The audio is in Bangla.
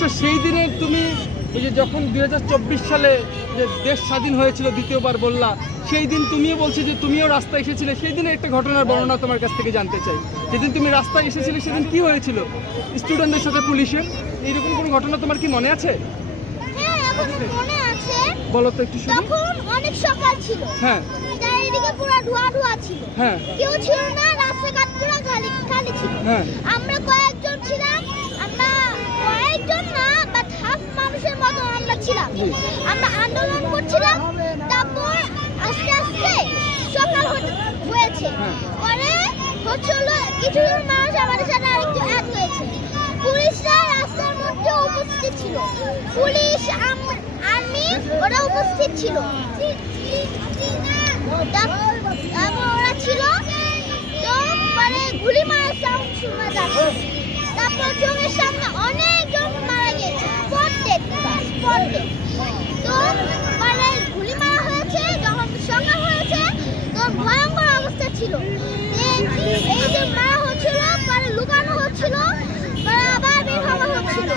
আচ্ছা সেই দিনে তুমি ওই যে যখন 2024 সালে যে দেশ স্বাধীন হয়েছিল দ্বিতীয়বার বললা, সেই দিন তুমিও বলছো যে তুমিও রাস্তায় এসেছিলে, সেই দিনে একটা ঘটনার বর্ণনা তোমার কাছ থেকে জানতে চাই। যেদিন তুমি রাস্তায় এসেছিলে সেদিন কি হয়েছিল স্টুডেন্টদের সাথে পুলিশের, এইরকম কোনো ঘটনা তোমার কি মনে আছে? হ্যাঁ, এখন মনে আছে। বলো তো একটু শুনি। তখন অনেক সকাল ছিল। হ্যাঁ চারিদিকে পুরো ধোঁয়া ছিল। হ্যাঁ কেউ ছিল না, রাস্তাঘাট পুরো খালি খালি ছিল। হ্যাঁ আমরা কয়েকজন ছিলাম, আমরা কয়েকজন না বাট হাফ মানুষের মতো আমরা ছিলাম। আমরা আন্দোলন করছিলাম, তারপর আস্তে আস্তে সকাল হয়েছে। পরে হচ্ছিল কিছুজন মানুষ আমাদের সাথে আরেকটু অ্যাড হয়েছে। পুলিশরা রাস্তার মধ্যে উপস্থিত ছিল, পুলিশ আর্মি ওরা উপস্থিত ছিল। তারপর ওরা ছিল, তো মানে গুলি মারার সাউন্ড শোনা যাচ্ছে। তারপর চোখের সামনে অনেকজন মারা গেছে, স্পট ডেড। তো মানে গুলি মারা হয়েছে, যখন সকাল হয়েছে তখন ভয়ঙ্কর অবস্থা ছিল। এই যে মারা হচ্ছিল, পরে লুকানো হচ্ছিল, পরে আবার বের হওয়া হচ্ছিল।